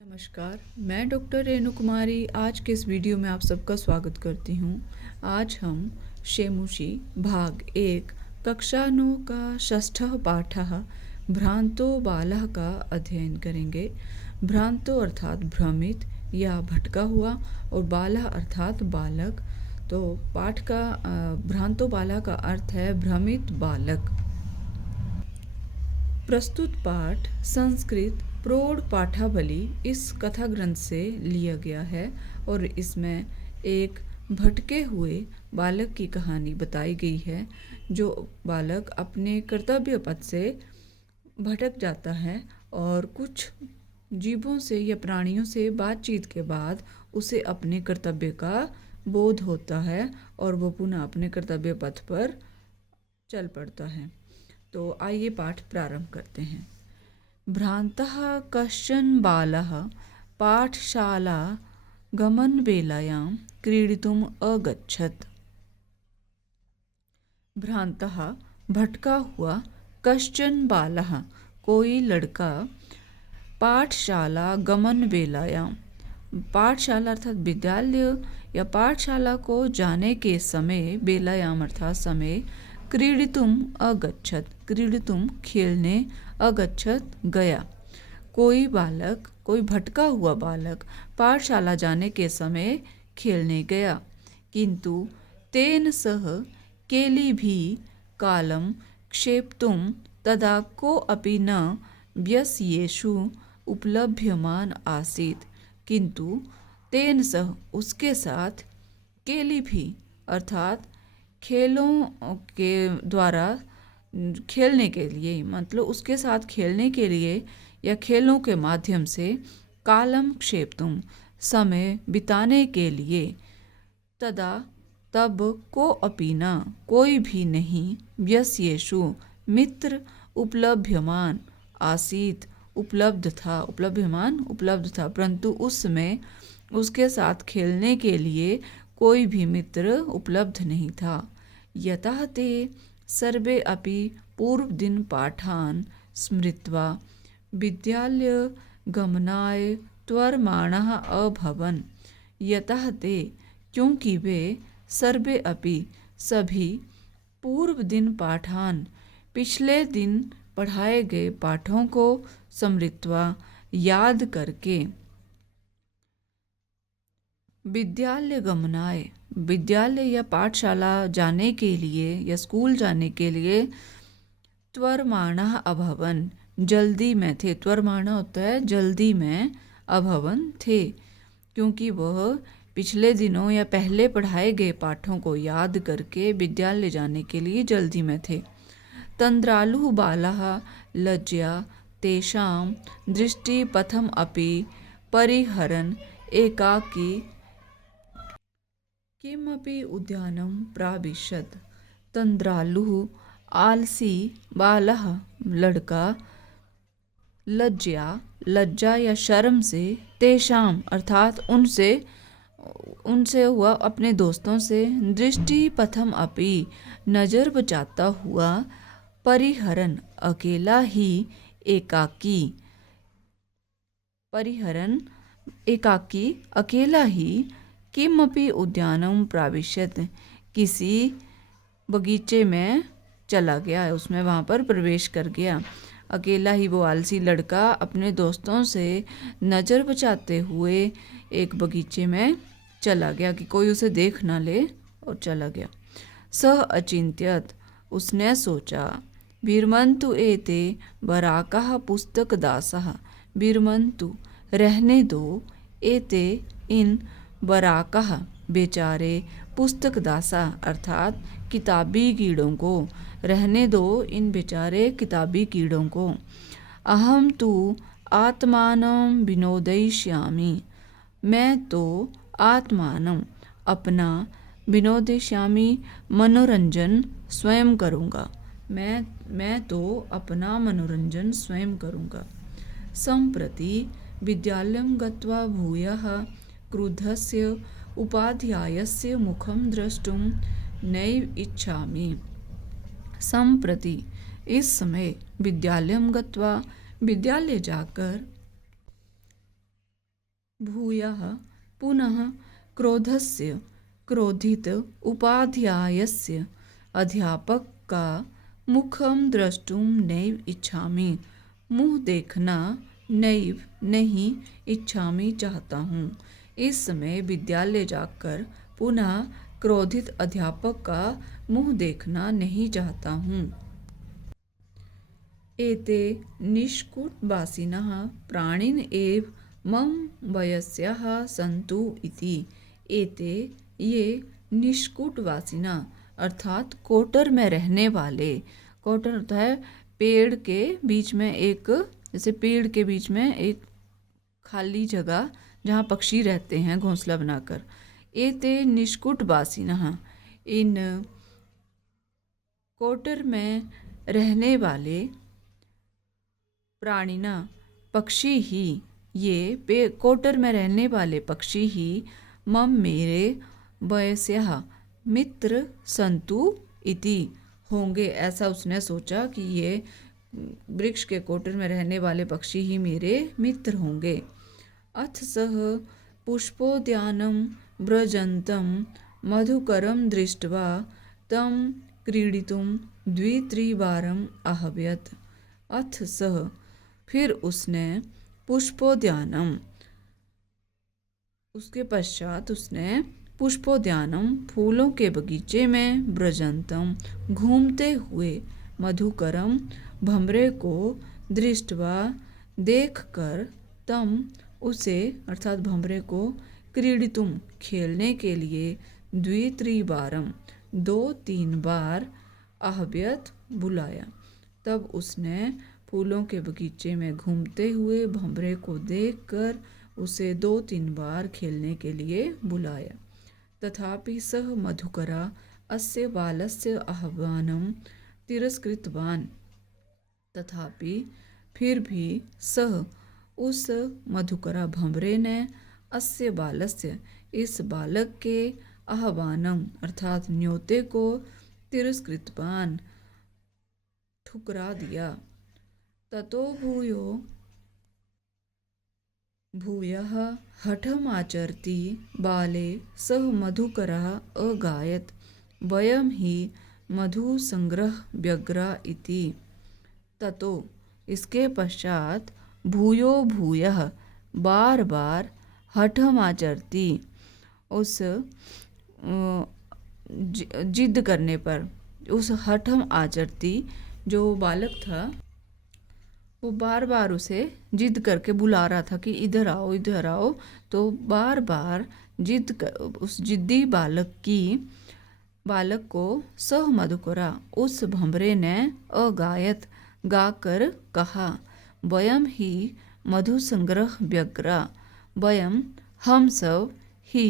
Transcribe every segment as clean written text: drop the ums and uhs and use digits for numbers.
नमस्कार, मैं डॉक्टर रेणु कुमारी आज के इस वीडियो में आप सबका स्वागत करती हूँ। आज हम शेमुषी भाग 1 कक्षा 9 का षष्ठः पाठः भ्रांतो बालः का अध्ययन करेंगे। भ्रांतो अर्थात भ्रमित या भटका हुआ और बालः अर्थात बालक। तो पाठ का भ्रांतो बालः का अर्थ है भ्रमित बालक। प्रस्तुत पाठ संस्कृत प्रौढ़ पाठावली इस कथा ग्रंथ से लिया गया है और इसमें एक भटके हुए बालक की कहानी बताई गई है, जो बालक अपने कर्तव्य पथ से भटक जाता है और कुछ जीवों से या प्राणियों से बातचीत के बाद उसे अपने कर्तव्य का बोध होता है और वो पुनः अपने कर्तव्य पथ पर चल पड़ता है। तो आइए पाठ प्रारंभ करते हैं। भ्रान्तः कश्चन बालः पाठशाला गमनवेलायां क्रीडितुम् अगच्छत्। भ्रान्तः भटका हुआ, कश्चन बालः कोई लड़का, पाठशाला गमनवेलायां पाठशाला अर्थात विद्यालय या पाठशाला को जाने के समय, बेलायाम अर्थात समय, क्रीडितुम अगच्छत क्रीडितुम खेलने, अगच्छत गया। कोई बालक, कोई भटका हुआ बालक पाठशाला जाने के समय खेलने गया। किंतु तेन सह केली भी कालम क्षेप्तुम तदा को अपि न व्यस्येषु उपलभ्यमान आसीत। किंतु तेन सह उसके साथ, केली भी अर्थात खेलों के द्वारा खेलने के लिए, मतलब उसके साथ खेलने के लिए या खेलों के माध्यम से, कालम क्षेप्तुम समय बिताने के लिए, तदा तब को अपि न कोई भी नहीं, व्यस्येषु मित्र उपलभ्यमान आसीत उपलब्ध था, उपलभ्यमान उपलब्ध था, परंतु उस समय उसके साथ खेलने के लिए कोई भी मित्र उपलब्ध नहीं था। यतः ते सर्वे अपि पूर्वदिन पाठान् स्मृत्वा विद्यालय गमनाय त्वरमाणः अभवन्। यतः ते क्योंकि वे, सर्वे अपि सभी, पूर्व दिन पाठान पिछले दिन पढ़ाए गए पाठों को, स्मृत्वा याद करके, विद्यालय गमनाय विद्यालय या पाठशाला जाने के लिए या स्कूल जाने के लिए, त्वरमाणः अभवन जल्दी में थे। त्वरमाणः होता है जल्दी में, अभवन थे क्योंकि वह पिछले दिनों या पहले पढ़ाए गए पाठों को याद करके विद्यालय जाने के लिए जल्दी में थे। तंद्रालु बालः लज्जया तेषां दृष्टिपथम् अपि परिहरन् एकाकी किमपि उद्यानं प्राविशत्। तंद्रालुः आलसी, बालः लड़का, लज्जया लज्जा या शर्म से, तेषाम अर्थात उनसे हुआ अपने दोस्तों से, दृष्टि पथम अपि नजर बचाता हुआ, परिहरन अकेला ही, एकाकी परिहरन एकाकी अकेला ही, किमपि उद्यानम प्राविशत किसी बगीचे में चला गया, उसमें वहाँ पर प्रवेश कर गया। अकेला ही वो आलसी लड़का अपने दोस्तों से नज़र बचाते हुए एक बगीचे में चला गया कि कोई उसे देख ना ले, और चला गया। सह अचिंत्यत उसने सोचा, वीरमंतु एते बराकः पुस्तक दासः वीरमंतु रहने दो, एते इन बराकः बेचारे, पुस्तक दासा अर्थात किताबी कीड़ों को, रहने दो इन बेचारे किताबी कीड़ों को। अहम तु आत्मानं विनोदयिष्यामि मैं तो आत्मानं अपना, विनोदयिष्यामि मनोरंजन स्वयं करूँगा, मैं तो अपना मनोरंजन स्वयं करूँगा। सम्प्रति विद्यालयं गत्वा भूयः क्रुद्धस्य उपाध्यायस्य मुखं द्रष्टुं नैव इच्छामि। सम्प्रति इस समय, विद्यालयं गत्वा विद्यालय जाकर, भूयः पुनः क्रोधस्य क्रोधित उपाध्यायस्य अध्यापक का मुखम द्रष्टुम नैव इच्छामि, मुँह देखना नैव नहीं इच्छामि चाहता हूँ। इस समय विद्यालय जाकर पुनः क्रोधित अध्यापक का मुँह देखना नहीं चाहता हूँ। एते निष्कुटवासिनः प्राणिन एव मम वयस्याः सन्तु इति। एते ये निष्कुटवासिना अर्थात कोटर में रहने वाले, कोटर होता है पेड़ के बीच में एक, जैसे पेड़ के बीच में एक खाली जगह जहाँ पक्षी रहते हैं घोंसला बनाकर। एते निष्कुटवासिनः, इन कोटर में रहने वाले प्राणिना पक्षी ही, ये कोटर में रहने वाले पक्षी ही मम मेरे वयस्यः मित्र संतु इति होंगे। ऐसा उसने सोचा कि ये वृक्ष के कोटर में रहने वाले पक्षी ही मेरे मित्र होंगे। अथ सह पुष्पोद्यानं व्रजन्तं मधुकरं दृष्ट्वा तं क्रीडितुं द्वित्रिवारम् आहवयत्। अथ सह, फिर उसने पुष्पोद्यानम, उसके पश्चात उसने पुष्पोद्यानम फूलों के बगीचे में व्रजंतम घूमते हुए मधुकरम भंवरे को दृष्टवा देखकर तम उसे अर्थात भंवरे को क्रीडितुम खेलने के लिए द्वित्रिवारम 2-3 बार आहव्यत बुलाया। तब उसने फूलों के बगीचे में घूमते हुए भंवरे को देखकर उसे 2-3 बार खेलने के लिए बुलाया। तथापि सह मधुकरा अस्य बालस्य आह्वानं तिरस्कृतवान्। तथापि फिर भी सह, उस मधुकरा भंवरे ने अस्य बालस्य, इस बालक के आह्वानम अर्थात न्योते को तिरस्कृतवान् ठुकरा दिया। ततो भूयः हठमाचरति बाले सह मधुकरः अगायत् वयं हि मधुसंग्रह व्यग्रा इति। ततो, इसके पश्चात भूयो भूयः बार बार हठमाचरति, उस जिद करने पर, उस हठम आचरती जो बालक था वो बार बार उसे जिद करके बुला रहा था कि इधर आओ इधर आओ। तो बार बार उस जिद्दी बालक को सह मधुकरा, उस भंवरे ने अगायत गाकर कहा, वयम ही मधुसंग्रह व्यग्रा, वयम हम सब ही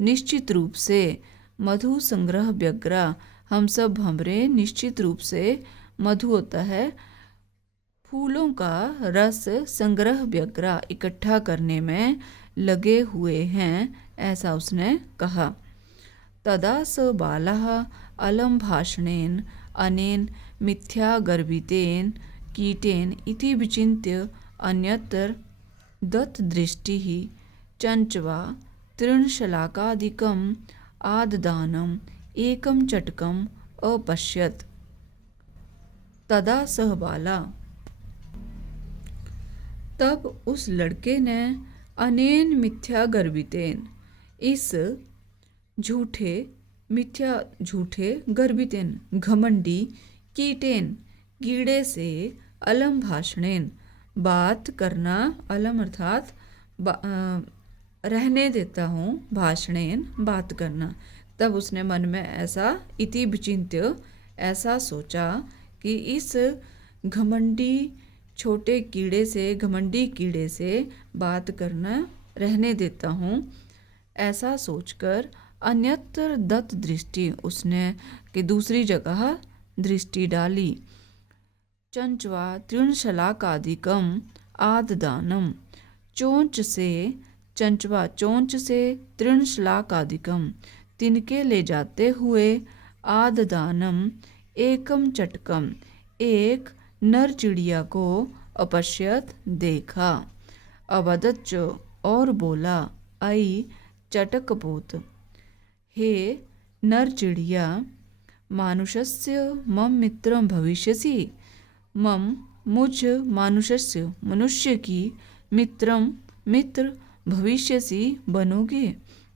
निश्चित रूप से, मधु संग्रह व्यग्रा हम सब भंवरे निश्चित रूप से, मधु होता है फूलों का रस, संग्रह व्यग्रा इकट्ठा करने में लगे हुए हैं, ऐसा उसने कहा। तदा स बालः अलम भाषणेन अनेन मिथ्या गर्भितेन कीटेन इति विचिन्त्य अन्यत्र दत्त दृष्टिः चञ्चवा तृणशलाकादिकम् आददानम् एकं चटकम् अपश्यत्। तदा सह बाला, तब उस लड़के ने अनेन मिथ्या गर्भितेन, इस झूठे गर्भितेन घमंडी, कीटेन कीड़े से, अलम भाषणेन बात करना, अलम अर्थात रहने देता हूँ, भाषणेन बात करना। तब उसने मन में ऐसा इति विचिन्त्य ऐसा सोचा कि इस घमंडी छोटे कीड़े से, घमंडी कीड़े से बात करना रहने देता हूँ, ऐसा सोचकर अन्यत्र दत्त दृष्टि, उसने कि दूसरी जगह दृष्टि डाली। चंचवा तृणशलाकादिकम आददानम, चोंच से, चंचवा चोंच से, तृणशलाकादिकम तिनके ले जाते हुए, आददानम एकम चटकम एक नर चिड़िया को अपश्यत देखा। अवदच्च और बोला, आई चटकपोत, हे नर चिड़िया, मानुषस्य मम मित्रं भविष्यसि। मम मुझ मानुषस्य मनुष्य की मित्र भविष्यसि बनोगे।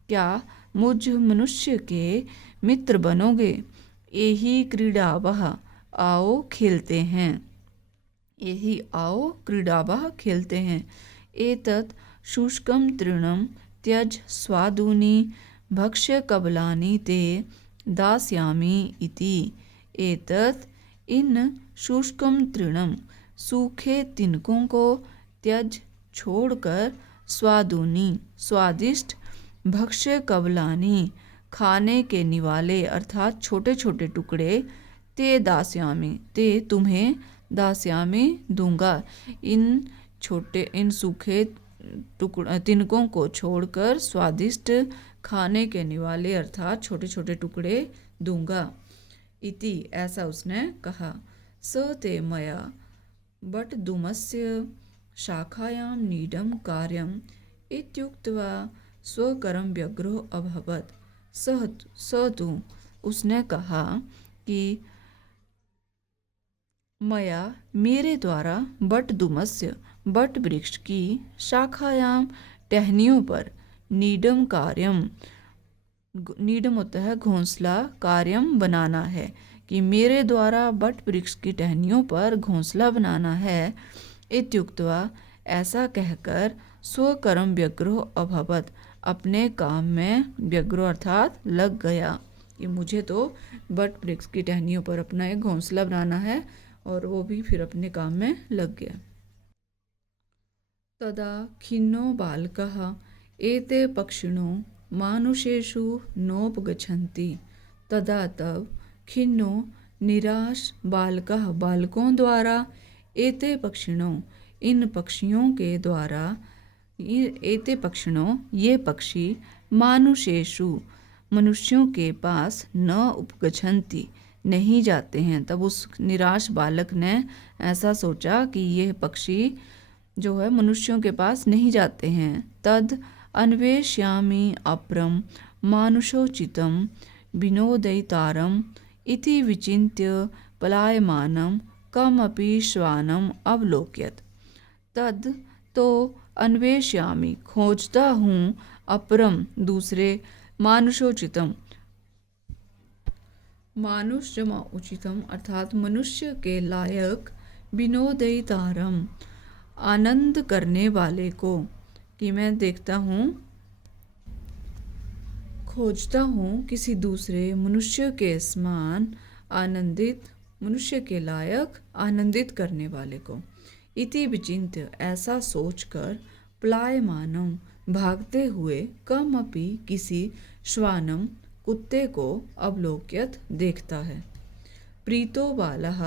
क्या मुझ मनुष्य के मित्र बनोगे। यही क्रीडावः, आओ खेलते हैं। यही आओ क्रीडावः खेलते हैं। एतत् शुष्कं तृणं त्यज स्वादूनि भक्ष्य कबलानि ते दास्यामि इति। एतत् इन शुष्कं तृणं, सूखे तिनकों को, त्यज छोड़कर, स्वादुनी स्वादिष्ट, भक्ष्य कबलानी खाने के निवाले अर्थात छोटे छोटे टुकड़े, ते दास्यामि ते तुम्हें, दास्यामि दूंगा। इन सूखे तिनकों को छोड़कर स्वादिष्ट खाने के निवाले अर्थात छोटे छोटे टुकड़े दूंगा। इति ऐसा उसने कहा। स ते मया बटदुमस्य शाखायां नीडं कार्यम् इत्युक्त्वा स्वकरं व्यग्रो अभवत्। स तु उसने कहा कि मया मेरे द्वारा बटदुमस्य बट वृक्ष की शाखायाम टहनियों पर नीडम कार्यम, नीडम होता है घोंसला, कार्यम बनाना है कि मेरे द्वारा बट वृक्ष की टहनियों पर घोंसला बनाना है। इत्युक्त्वा ऐसा कहकर स्वकर्म व्यग्रो अभवत, अपने काम में व्यग्रो अर्थात लग गया कि मुझे तो बट वृक्ष की टहनियों पर अपना एक घोंसला बनाना है, और वो भी फिर अपने काम में लग गया। तदा खिन्नो बालकः एते पक्षिणो मानुषेषु नोपगच्छन्ति। तदा तब खिन्नो निराश बालकः बालकों द्वारा, एते पक्षिणों इन पक्षियों के द्वारा, एते पक्षिणों ये पक्षी, मानुषेषु मनुष्यों के पास, न उपगच्छन्ति नहीं जाते हैं। तब उस निराश बालक ने ऐसा सोचा कि यह पक्षी जो है मनुष्यों के पास नहीं जाते हैं। तद अन्वेष्यामि अप्रम मानुषोचितं विनोदयितारम् इति विचिन्त्य पलायमानं कमपि श्वानम् अवलोकयत्। तद तो अन्वेष्यामि खोजता हूँ, अपरम दूसरे, मानुषोचितम मानुष जमा उचितम अर्थात मनुष्य के लायक, विनोदयितारम आनंद करने वाले को, कि मैं देखता हूँ खोजता हूँ किसी दूसरे मनुष्य के समान आनंदित, मनुष्य के लायक आनंदित करने वाले को। इति विचिन्त्य ऐसा सोचकर, प्लायमानम भागते हुए, कमपि किसी, श्वानम कुत्ते को, अवलोक्यत देखता है। प्रीतो बालः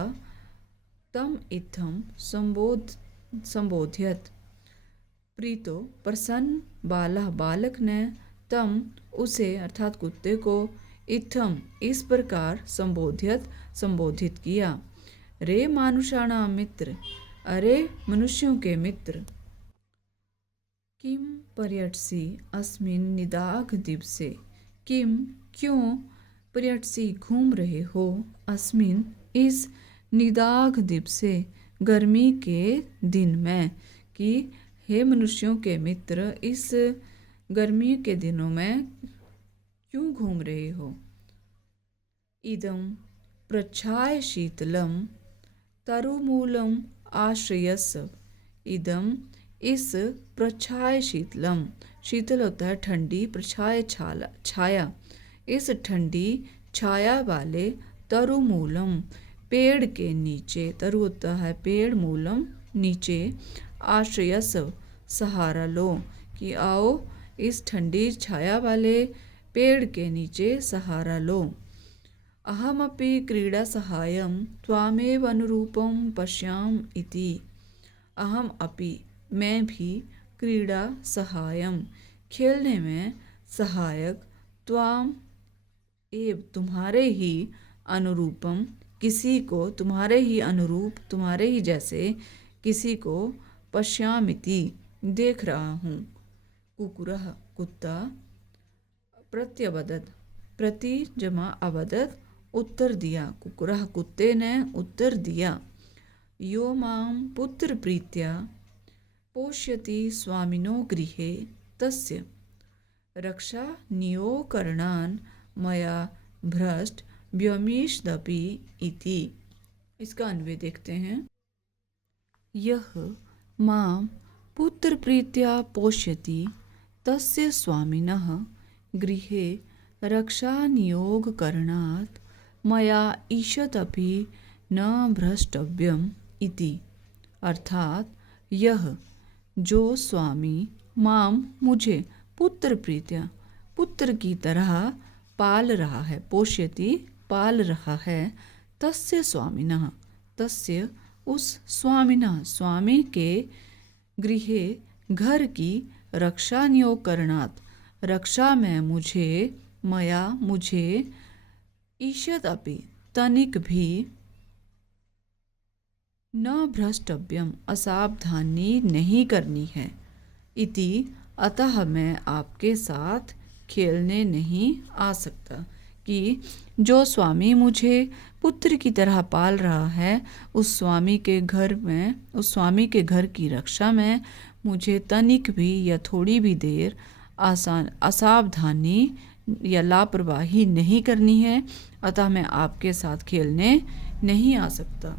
तम इत्थं संबोध्यत। प्रीतो प्रसन्न, बालः बालक ने, तम उसे अर्थात कुत्ते को, इत्थम इस प्रकार, संबोधित किया। रे मानुषाणां मित्र, अरे मनुष्यों के मित्र, किम पर्यटसी अस्मिन् निदाघ दिवसे, किम क्यों, पर्यटसी घूम रहे हो, अस्मिन् इस, निदाघ दिवसे गर्मी के दिन में, कि हे मनुष्यों के मित्र इस गर्मी के दिनों में क्यों घूम रहे हो। इदं प्रच्छाय शीतलम तरुमूलम आश्रयस्व। इदम इस, प्रच्छाय शीतलम शीतल होता है ठंडी, प्रच्छाय छाया, इस ठंडी छाया वाले, तरुमूलम पेड़ के नीचे, तरु होता है पेड़, मूलम नीचे, आश्रयस्व सहारा लो, कि आओ इस ठंडी छाया वाले पेड़ के नीचे सहारा लो। अहमपि क्रीड़ा सहायं त्वामेव अनुरूपं पश्याम इति। अहम अपि मैं भी, क्रीड़ा सहायम खेलने में, सहायक, त्वाम एव तुम्हारे ही, अनुरूपम किसी को, तुम्हारे ही अनुरूप, तुम्हारे ही जैसे किसी को, पश्यामिति देख रहा हूँ। कुकुरः कुत्ता, प्रत्यवदत् प्रति जमा अवदत् उत्तर दिया, कुकुरः कुत्ते ने उत्तर दिया। यो मां पुत्रप्रीत्या पोष्यति स्वामिनो गृहे तस्य रक्षा नियोकरणान् मया भ्रष्ट व्योमिष्दपि इति। इसका अन्वय देखते हैं। यह मां पुत्रप्रीत्या पोष्यति तस्य स्वामिनः गृहे रक्षानियोगकरणात् मया ईषदपि न भ्रष्टव्यम इति। अर्थात यह जो स्वामी माम मुझे पुत्र प्रीत्या पुत्र की तरह पाल रहा है, पोष्यति पाल रहा है, तस्य स्वामिनः तस्य उस स्वामिनः स्वामी के गृहे घर की रक्षा नियोग करणात् रक्षा में मुझे मया मुझे ईषद अपि तनिक भी न भ्रष्टव्यम असावधानी नहीं करनी है इति। अतः मैं आपके साथ खेलने नहीं आ सकता कि जो स्वामी मुझे पुत्र की तरह पाल रहा है उस स्वामी के घर की रक्षा में मुझे तनिक भी या थोड़ी भी देर असावधानी या लापरवाही नहीं करनी है। अतः मैं आपके साथ खेलने नहीं आ सकता।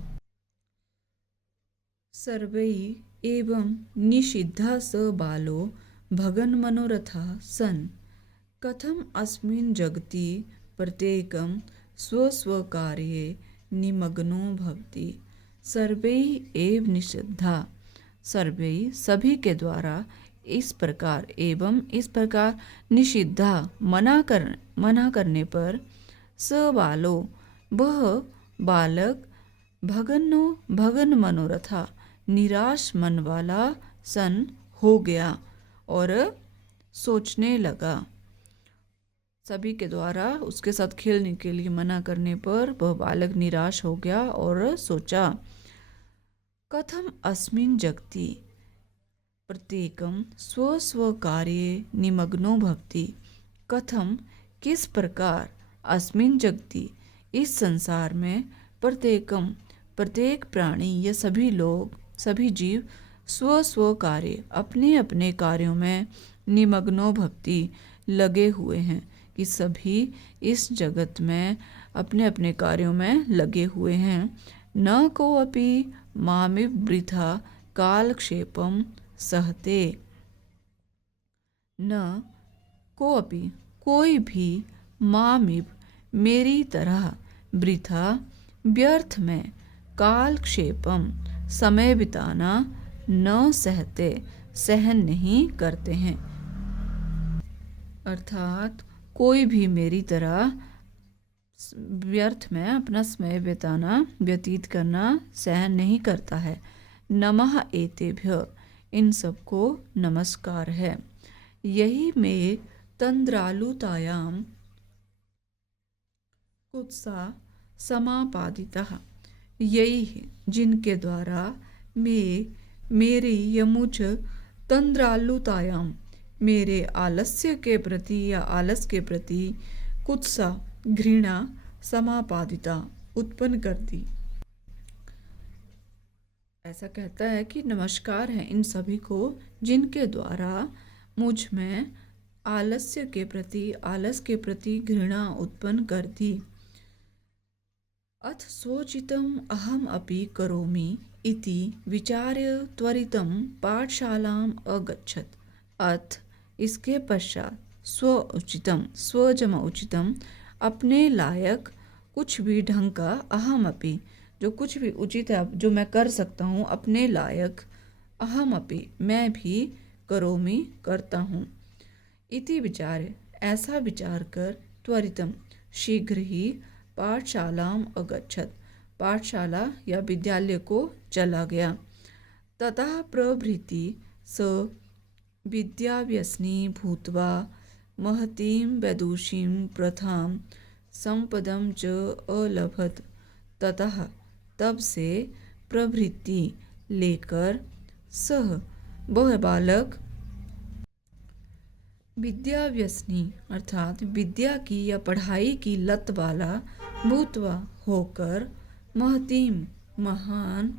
सर्वै एवं निषिद्धा स बालो भगन मनोरथा सन कथम अस्मिन् जगति प्रत्येकं स्वस्वकार्ये निमग्नो भवति। सर्वै एव निषिद्धा सर्वै सभी के द्वारा इस प्रकार एवं इस प्रकार निषिद्धा मना करने पर स बालो वह बालक भगन मनोरथा निराश मन वाला सन हो गया और सोचने लगा। सभी के द्वारा उसके साथ खेलने के लिए मना करने पर वह बालक निराश हो गया और सोचा कथम अस्मिन् जगति प्रत्येकं स्व कार्ये निमग्नो भवति। कथम किस प्रकार अस्मिन् जगति इस संसार में प्रत्येक प्राणी या सभी लोग सभी जीव स्व कार्य अपने अपने कार्यों में निमग्नो भवति लगे हुए हैं कि सभी इस जगत में अपने अपने कार्यों में लगे हुए हैं। न कोऽपि मामिव वृथा कालक्षेपम सहते। न कोऽपि कोई भी मामिव मेरी तरह वृथा व्यर्थ में कालक्षेपम समय बिताना न सहते सहन नहीं करते हैं। अर्थात कोई भी मेरी तरह व्यर्थ में अपना समय व्यतीत करना सहन नहीं करता है। नमः एतेभ्य इन सबको नमस्कार है। यही में तंद्रालुतायाम कुत्सा समापादितः यही जिनके द्वारा मेरी यमुच तंद्रालुतायाम मेरे आलस्य के प्रति या आलस के प्रति कुत्सा घृणा समापादिता उत्पन्न कर दी। ऐसा कहता है कि नमस्कार है इन सभी को जिनके द्वारा मुझ में आलस के प्रति घृणा उत्पन्न कर दी। अथ सोचितम् अहम अपि करोमि इति विचार्य त्वरितं पाठशालाम् अगच्छत्। अथ इसके पश्चात स्वजमा उचितम अपने लायक कुछ भी ढंग का अहम अपि जो कुछ भी उचित है जो मैं कर सकता हूँ अपने लायक अहम अपि मैं भी करोमि करता हूँ। इति विचार्य ऐसा विचार कर त्वरितम शीघ्र ही पाठशालाम अगच्छत् पाठशाला या विद्यालय को चला गया। ततः प्रभृति स विद्याव्यसनी भूत्वा महतीं वैदुषीं प्रथां संपदं च अलभत। ततः तब से प्रभृति लेकर वह बालक विद्या व्यसनी अर्थात विद्या की या पढ़ाई की लत वाला भूतवा होकर महतीम महान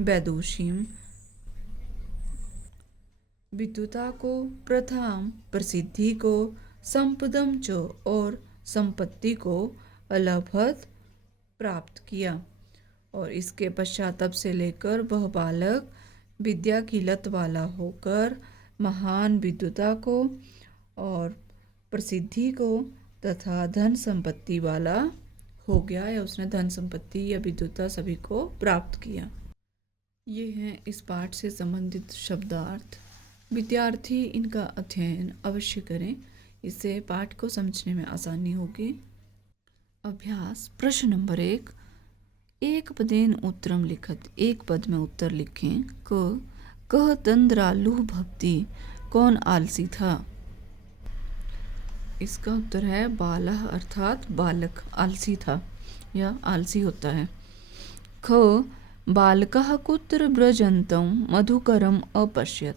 वैदुषीम विद्युता को प्रथम प्रसिद्धि को संपदम च और संपत्ति को अलभत प्राप्त किया। और इसके पश्चात तब से लेकर वह बालक विद्या की लत वाला होकर महान विद्युता को और प्रसिद्धि को तथा धन संपत्ति वाला हो गया, या उसने धन संपत्ति या विद्युता सभी को प्राप्त किया। ये हैं इस पाठ से संबंधित शब्दार्थ। विद्यार्थी इनका अध्ययन अवश्य करें, इससे पाठ को समझने में आसानी होगी। अभ्यास प्रश्न नंबर 1, एक पदेन उत्तरम लिखत, एक पद में उत्तर लिखें। कह तंद्रालु भवती, कौन आलसी था? इसका उत्तर है बालः अर्थात बालक आलसी था या आलसी होता है। ख बालकः कुत्र व्रजन्तं मधुकरम अपश्यत,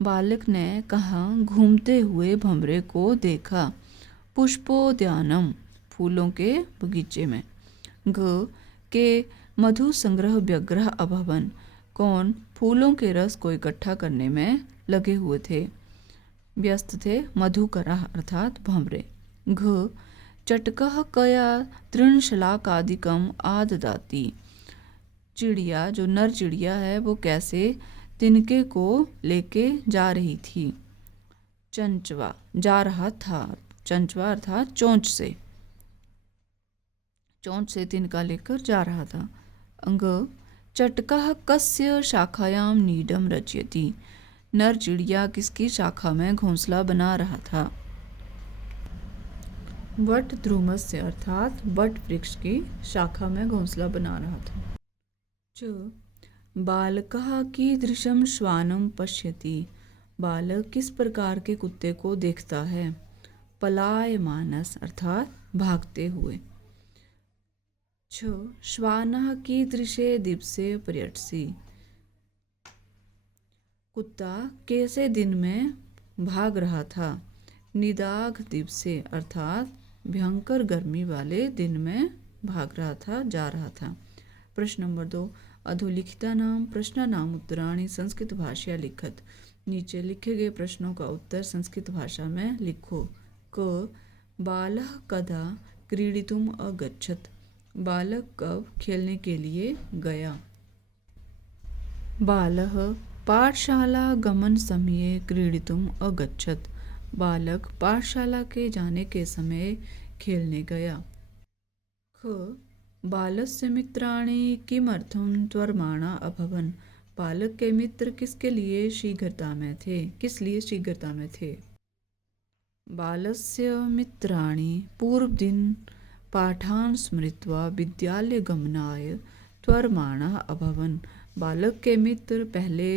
बालक ने कहाँ घूमते हुए भंवरे को देखा। पुष्पोद्यानम फूलों के बगीचे में। घ के मधु संग्रह व्यग्रह अभवन, कौन फूलों के रस को इकट्ठा करने में लगे हुए थे, व्यस्त थे। मधुकरः अर्थात भंवरे। घ चटकः कया तृणशलाकादिकम आददाति, चिड़िया जो नर चिड़िया है वो कैसे तिनके को लेके जा रही थी। चंचवा जा रहा था, चंचवा अर्थात चोंच से तिनका लेकर जा रहा था। अंग चटकः कस्य शाखायाम नीडम रचयति, नर चिड़िया किसकी शाखा में घोंसला बना रहा था। वट ध्रुमस्य अर्थात वट वृक्ष की शाखा में घोंसला बना रहा था। च बालकः कीदृशं श्वानं पश्यति, बालक किस प्रकार के कुत्ते को देखता है। पलायमानस अर्थात भागते हुए। छ श्वानः कीदृशे दिवसे पर्यटसि, कुत्ता कैसे दिन में भाग रहा था। निदाघ दिवसे अर्थात भयंकर गर्मी वाले दिन में भाग रहा था, जा रहा था। प्रश्न नंबर 2, अधोलिखिता नाम प्रश्न नाम उत्तराणि संस्कृत भाषा लिखत, नीचे लिखे गए प्रश्नों का उत्तर संस्कृत भाषा में लिखो। क बालः कदा क्रीडितुम अगच्छत, बालक कब खेलने के लिए गया। बालः पाठशाला गमन समये क्रीडितुम अगच्छत, बालक पाठशाला के जाने के समय खेलने गया। ख बालस्य मित्राणि किमर्थं त्वरमाणा अभवन्, बालक के मित्र किसके लिए शीघ्रता में थे, किस लिए शीघ्रता में थे। बालस्य मित्राणि पूर्वदिन पाठान् स्मृत्वा विद्यालय गमनाय त्वरमाणा अभवन्, बालक के मित्र पहले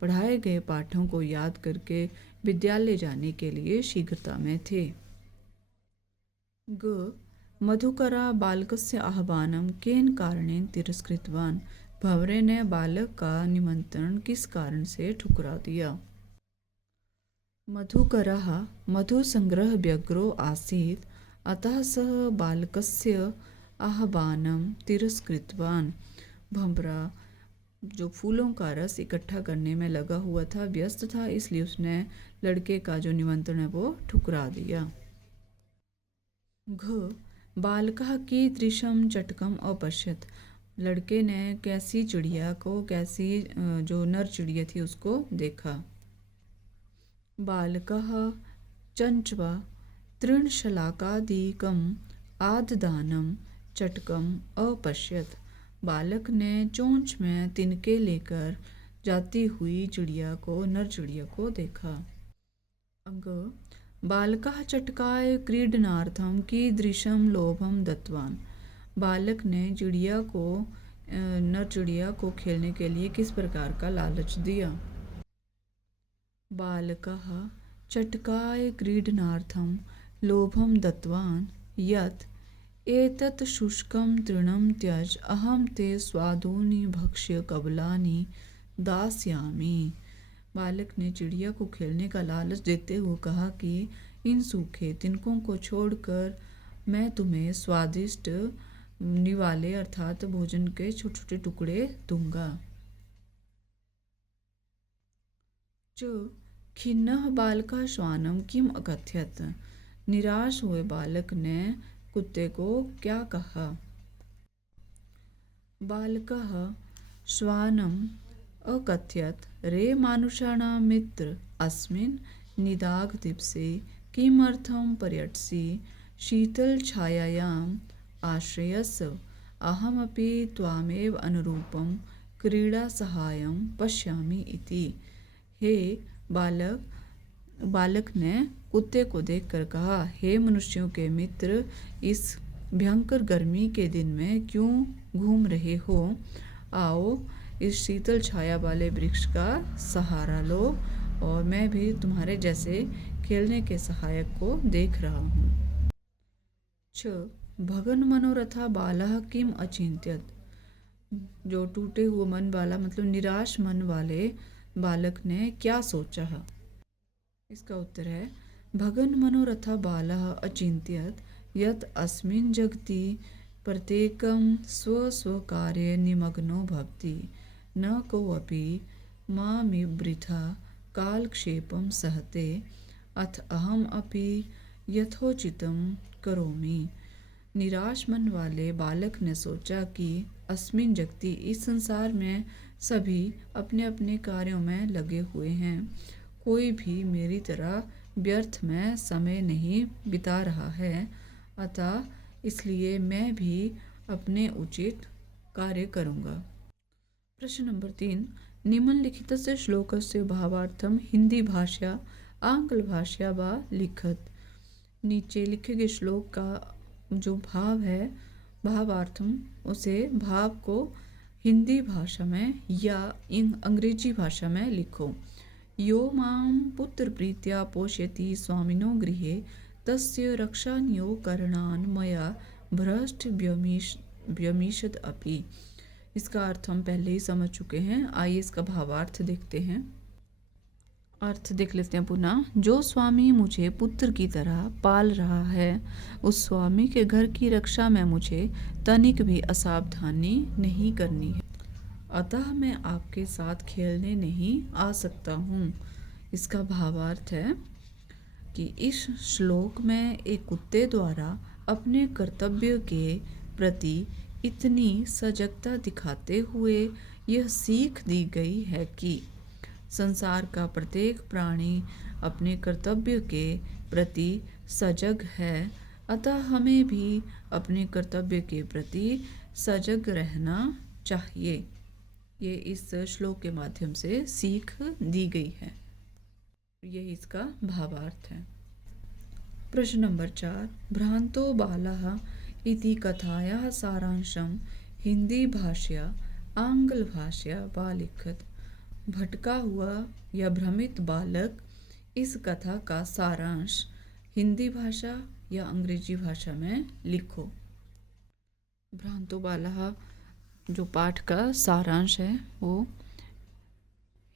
पढ़ाए गए पाठों को याद करके विद्यालय जाने के लिए शीघ्रता में थे। ग मधुकरा बालकस्य आह्वानं केन कारणेन तिरस्कृतवान्, भंवरे ने बालक का निमंत्रण किस कारण से ठुकरा दिया। मधुकरः मधु संग्रह व्यग्रो आसीत्, अतः सः बालकस्य आह्वानं तिरस्कृतवान्, भंवरा जो फूलों का रस इकट्ठा करने में लगा हुआ था, व्यस्त था, इसलिए उसने लड़के का जो निमंत्रण है वो ठुकरा दिया। घ बालकः कीदृशं चटकम अपश्यत, लड़के ने कैसी चिड़िया को, कैसी जो नर चिड़िया थी उसको देखा। बालकः चंचवा तृणशलाकादिकम आददानं चटकम अपश्यत, बालक ने चोंच में तिनके लेकर जाती हुई चिड़िया को, नर चिड़िया को देखा। अंग बालकः चटकाय क्रीडनार्थं कीदृशं लोभं दत्तवान्, बालक ने चिड़िया को, नर चिड़िया को खेलने के लिए किस प्रकार का लालच दिया। बालकः चटकाय क्रीडनार्थं लोभं दत्तवान् यत् एतत् शुष्कं तृणं त्यज अहं ते स्वादूनि भक्ष्य कबलानि दास्यामि, बालक ने चिड़िया को खेलने का लालच देते हुए कहा कि इन सूखे तिनकों को छोड़कर मैं तुम्हें स्वादिष्ट निवाले अर्थात भोजन के छोटे छोटे टुकड़े दूंगा। च खिन्नः बालकः श्वानं किम अकथयत्। निराश हुए बालक ने कुत्ते को क्या कहा। बालकः श्वानम् अकथयत् रे मानुषाणां मित्र अस्मिन् निदाघदिवसे किमर्थं पर्यटसि शीतलछायायाम् आश्रयस्व अहमपि त्वामेव अनुरूपं क्रीडासहायं पश्यामि इति। हे बालक ने कुत्ते को देखकर कहा, हे मनुष्यों के मित्र, इस भयंकर गर्मी के दिन में क्यों घूम रहे हो। आओ इस शीतल छाया वाले वृक्ष का सहारा लो और मैं भी तुम्हारे जैसे खेलने के सहायक को देख रहा हूँ। छ भगन मनोरथा बालः किम अचिंत्यत। जो टूटे हुए मन वाला मतलब निराश मन वाले बालक ने क्या सोचा। इसका उत्तर है भगन मनोरथा बालः अचिंत्यत यत् अस्मिन् जगति प्रत्येकं स्वस्वकार्ये निमग्नो भवति न कोऽपि मामिवृथा कालक्षेपं सहते अथ अहम अपि यथोचितं करोमि। निराश मन वाले बालक ने सोचा कि अस्मिन जगति इस संसार में सभी अपने अपने कार्यों में लगे हुए हैं, कोई भी मेरी तरह व्यर्थ में समय नहीं बिता रहा है, अतः इसलिए मैं भी अपने उचित कार्य करूँगा। प्रश्न नंबर 3 निम्नलिखितस्य श्लोकस्य भावार्थम हिंदी भाषा आंग्ल भाषा वा लिखत। नीचे लिखे गए श्लोक का जो भाव है भावार्थम उसे भाव को हिंदी भाषा में या अंग्रेजी भाषा में लिखो। यो मां पुत्र प्रीत्या पोषयति स्वामिनो गृहे तस्य रक्षान्यो करणान् मया भ्रष्ट व्यमीषद अपि। इसका अर्थ हम पहले ही समझ चुके हैं, आइए इसका भावार्थ देखते हैं। अर्थ देख लेते हैं पुनः। जो स्वामी मुझे पुत्र की तरह पाल रहा है उस स्वामी के घर की रक्षा में मुझे तनिक भी असावधानी नहीं करनी है, अतः मैं आपके साथ खेलने नहीं आ सकता हूँ। इसका भावार्थ है कि इस श्लोक में एक कुत्ते द्वारा अपने कर्तव्य के प्रति इतनी सजगता दिखाते हुए यह सीख दी गई है कि संसार का प्रत्येक प्राणी अपने कर्तव्य के प्रति सजग है, अतः हमें भी अपने कर्तव्य के प्रति सजग रहना चाहिए। ये इस श्लोक के माध्यम से सीख दी गई है, यही इसका भावार्थ है। प्रश्न नंबर 4 भ्रांतो बालः इति कथायाः सारांशं हिंदी भाषया आंग्ल भाषया वा लिखत। भटका हुआ या भ्रमित बालक इस कथा का सारांश हिंदी भाषा या अंग्रेजी भाषा में लिखो। भ्रांतो बालः जो पाठ का सारांश है वो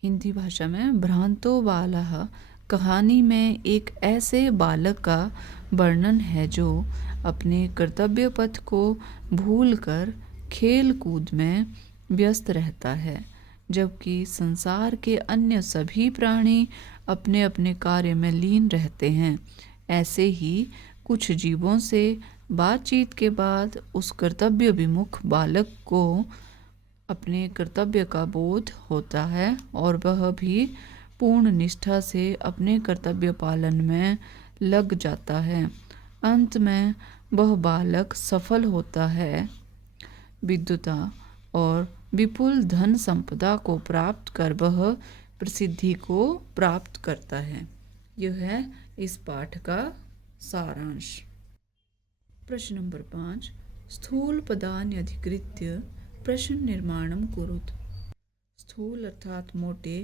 हिंदी भाषा में भ्रांतो बालः कहानी में एक ऐसे बालक का वर्णन है जो अपने कर्तव्य पथ को भूलकर खेल कूद में व्यस्त रहता है, जबकि संसार के अन्य सभी प्राणी अपने अपने कार्य में लीन रहते हैं। ऐसे ही कुछ जीवों से बातचीत के बाद उस कर्तव्य विमुख बालक को अपने कर्तव्य का बोध होता है और वह भी पूर्ण निष्ठा से अपने कर्तव्य पालन में लग जाता है। अंत में वह बालक सफल होता है, विद्वता और विपुल धन संपदा को प्राप्त कर वह प्रसिद्धि को प्राप्त करता है। यह है इस पाठ का सारांश। प्रश्न नंबर 5 स्थूल पदानि अधिकृत्य प्रश्न निर्माणम कुरुत। स्थूल अर्थात मोटे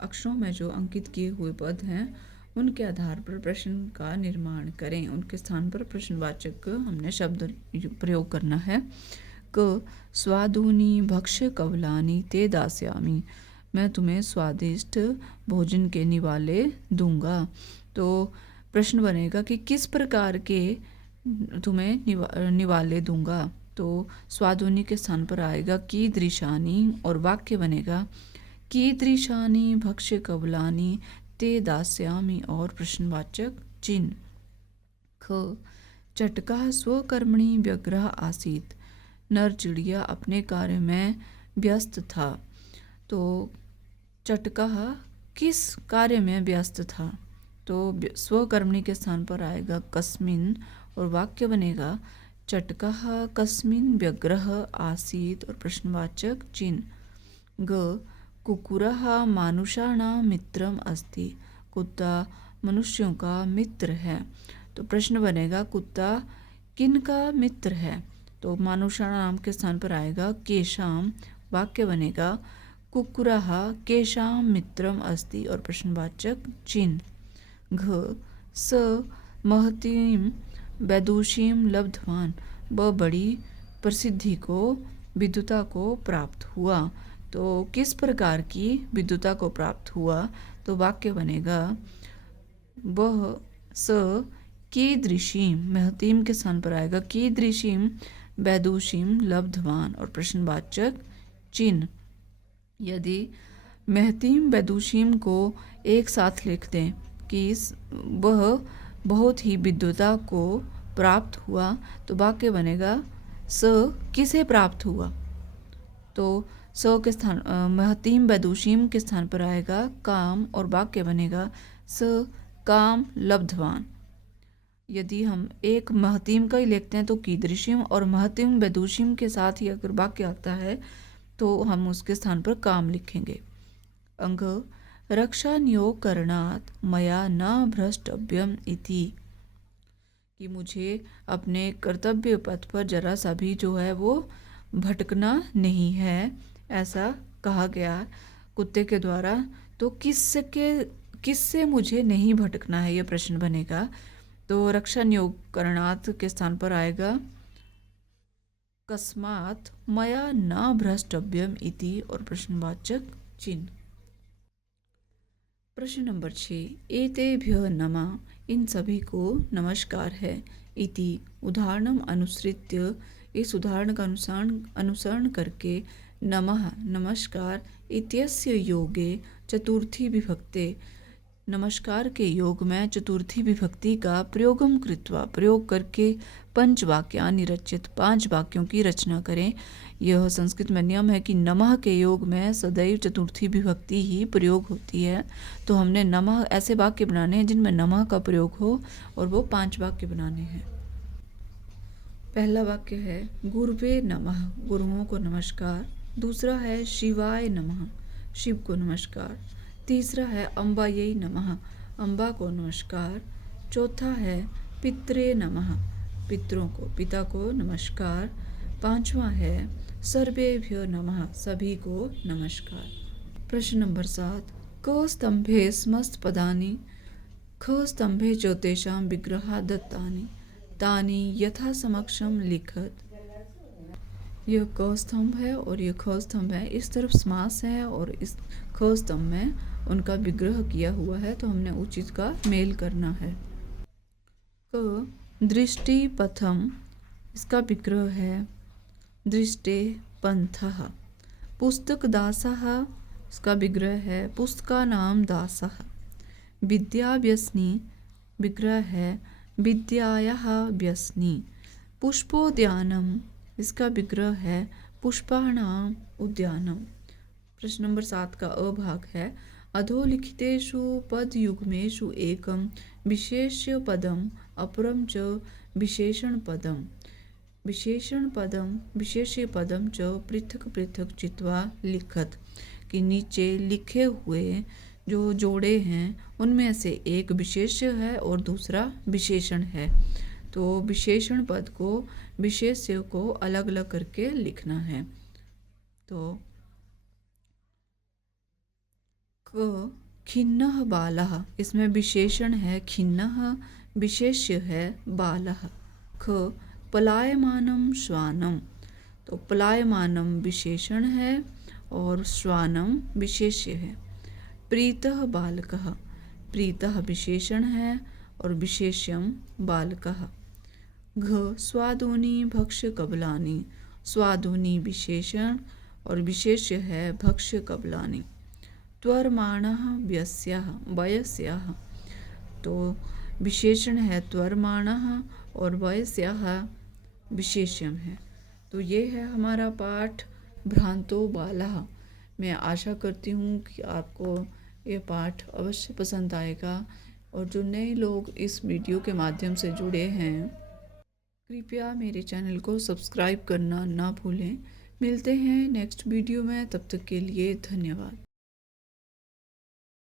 अक्षरों में जो अंकित किए हुए पद हैं उनके आधार पर प्रश्न का निर्माण करें। उनके स्थान पर प्रश्नवाचक हमने शब्द प्रयोग करना है। क स्वादूनि भक्ष्य कवलानि ते दास्यामि। मैं तुम्हें स्वादिष्ट भोजन के निवाले दूंगा। तो प्रश्न बनेगा कि किस प्रकार के तुम्हें निवाले दूंगा। तो स्वादुनी के स्थान पर आएगा कीदृशानि और वाक्य बनेगा कीदृशानि भक्ष्य कबलानि ते दास्यामि और प्रश्नवाचक चिन्ह। ख चटकः स्वकर्मणि व्यग्रः आसीत्। नर चिड़िया अपने कार्य में व्यस्त था। तो चटकः किस कार्य में व्यस्त था। तो स्वकर्मणि के स्थान पर आएगा कस्मिन् और वाक्य बनेगा चटकः कस्मिन् व्यग्रः आसीत् और प्रश्नवाचक चिन्ह। ग कुकुरः मानुषाणां मित्रम् अस्ति। कुत्ता मनुष्यों का मित्र है। तो प्रश्न बनेगा कुत्ता किनका मित्र है। तो मानुषाणां के स्थान पर आएगा केशाम। वाक्य बनेगा कुकुरः केशां मित्रम् अस्ति और प्रश्नवाचक चिन्ह। घ स महतीं वैदुषीं लब्धवान। वह बड़ी प्रसिद्धि को विद्वता को प्राप्त हुआ। तो किस प्रकार की विद्वता को प्राप्त हुआ। तो वाक्य बनेगा वह स कीदृशीं। महतीम के स्थान पर आएगा कीदृशीं वैदुषीं लब्धवान और प्रश्नवाचक चिन्ह। यदि महतीम वैदुषीं को एक साथ लिख दें कि वह बहुत ही विद्वता को प्राप्त हुआ तो वाक्य बनेगा स किसे प्राप्त हुआ। तो स के स्थान महतीम वैदुषीं के स्थान पर आएगा काम और वाक्य बनेगा स काम लब्धवान। यदि हम एक महतीम का ही लिखते हैं तो कीदृशीं और महतीम वैदुषीं के साथ ही अगर वाक्य आता है तो हम उसके स्थान पर काम लिखेंगे। अंग रक्षा नियोग करणात् मया न भ्रष्टव्यम इति। कि मुझे अपने कर्तव्य पथ पर जरा सा भी जो है वो भटकना नहीं है, ऐसा कहा गया कुत्ते के द्वारा। तो किससे मुझे नहीं भटकना है, यह प्रश्न बनेगा। तो रक्षा नियोग करणात् के स्थान पर आएगा कस्मात् मया न भ्रष्टव्यम इति और प्रश्नवाचक चिन्ह। प्रश्न नंबर 6 एतेभ्यः नमः। इन सभी को नमस्कार है। इति उदाहरणम अनुसृत्य। इस उदाहरण का अनुसरण करके नमः नमस्कार इत्यस्य योगे चतुर्थी विभक्ते। नमस्कार के योग में चतुर्थी विभक्ति का प्रयोगम कृत्वा प्रयोग करके पंचवाक्यानि रचित 5 वाक्यों की रचना करें। यह संस्कृत में नियम है कि नमः के योग में सदैव चतुर्थी विभक्ति ही प्रयोग होती है। तो हमने नमः ऐसे वाक्य बनाने हैं जिनमें नमः का प्रयोग हो और वो 5 वाक्य बनाने हैं। पहला वाक्य है गुरुवे नमः। गुरुओं को नमस्कार। दूसरा है शिवाय नमः। शिव को नमस्कार। तीसरा है अम्बायै नमः। अम्बा को नमस्कार। चौथा है पित्रे नमः। पितरों को पिता को नमस्कार। 5वां है सर्वेभ्यो नमः। सभी को नमस्कार। प्रश्न नंबर 7 क स्तंभे स्मस्त पदानि ख स्तंभे च तेषां विग्रहा दत्तानि तानि यथा समक्षम लिखत। यह क स्तंभ है और यह ख स्तंभ है। इस तरफ समास है और इस ख स्तंभ में उनका विग्रह किया हुआ है, तो हमने उचित का मेल करना है। क दृष्टि पथम। इसका विग्रह है दृष्टे पंथः। पुस्तक दासः। इसका विग्रह है पुस्तका नाम दासः। विद्या व्यसनी। विग्रह है विद्यायाः व्यसनी। पुष्पोद्यानम। इसका विग्रह है पुष्पाणाम उद्यानम। प्रश्न नंबर 7 का अ भाग है अधोलिखितेषु पदयुग्मेषु एकं विशेष्य पदम अपरम च विशेषण पदम। विशेषण पदम विशेष्य पदम च पृथक पृथक चित्वा लिखत। कि नीचे लिखे हुए जो जोड़े हैं उनमें से एक विशेष्य है और दूसरा विशेषण है। तो विशेषण पद को विशेष्य को अलग अलग करके लिखना है। तो क खिन्नः बालः। इसमें विशेषण है खिन्नः, विशेष्य है बालः। ख पलायमानं श्वानम। तो पलायमानम विशेषण है और श्वानम विशेष्य है। प्रीतः बालकः, प्रीतः विशेषण है और विशेष्यम बालकः। घ स्वादूनि भक्ष्य कबलानि, स्वादूनि विशेषण और विशेष्य है भक्ष्य कबलानि। त्वर्माणः व्यस्यः, वयस्यः, तो विशेषण है त्वर्माणः और वयस्यः विशेष्यम है। तो ये है हमारा पाठ भ्रांतो बालः। मैं आशा करती हूँ कि आपको ये पाठ अवश्य पसंद आएगा, और जो नए लोग इस वीडियो के माध्यम से जुड़े हैं कृपया मेरे चैनल को सब्सक्राइब करना ना भूलें। मिलते हैं नेक्स्ट वीडियो में, तब तक के लिए धन्यवाद।